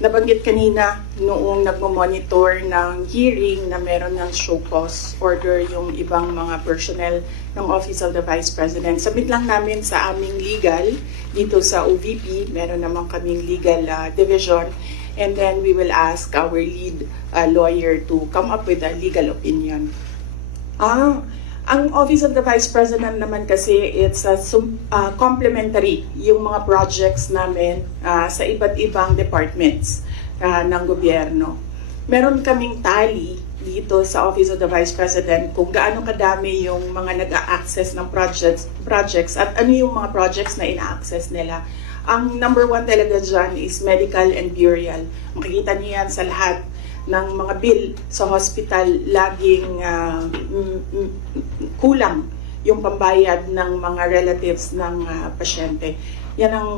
nabanggit kanina noong nagmo-monitor ng hearing na meron ng show cause order yung ibang mga personnel ng Office of the Vice President. Submit lang namin sa aming legal dito sa OVP, meron naman kaming legal division, and then we will ask our lead lawyer to come up with a legal opinion. Ang Office of the Vice President naman kasi it's complementary yung mga projects namin sa iba't ibang departments ng gobyerno. Meron kaming tally dito sa Office of the Vice President kung gaano kadami yung mga nag-a-access ng projects at ano yung mga projects na ina-access nila. Ang number one talaga dyan is medical and burial. Makikita niyo yan sa lahat ng mga bill sa hospital, laging kulang yung pambayad ng mga relatives ng pasyente. Yan ang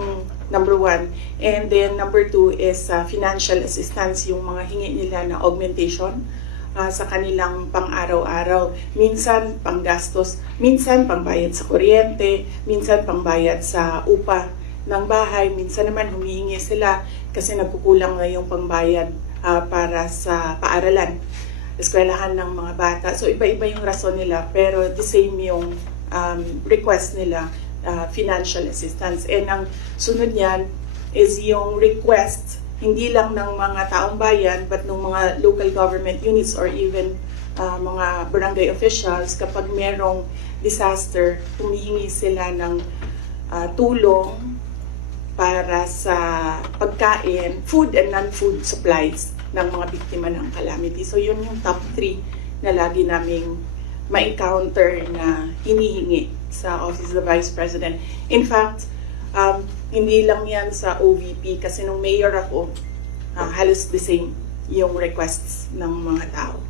number one. And then number two is financial assistance, yung mga hingi nila na augmentation sa kanilang pang-araw-araw. Minsan panggastos, minsan pangbayad sa kuryente, minsan pangbayad sa upa ng bahay, minsan naman humihingi sila kasi nagkukulang na yung pangbayad para sa paaralan, eskwelahan ng mga bata. So iba-iba yung rason nila, pero the same yung request nila, financial assistance. And ang sunod niyan is yung request, hindi lang ng mga taong bayan, but ng mga local government units or even mga barangay officials. Kapag merong disaster, humihingi sila ng tulong para sa pagkain, food and non-food supplies ng mga biktima ng calamity. So yun yung top 3 na lagi naming ma-encounter na hinihingi sa Office of the Vice President. In fact, hindi lang yan sa OVP kasi nung mayor ako, halos the same yung requests ng mga tao.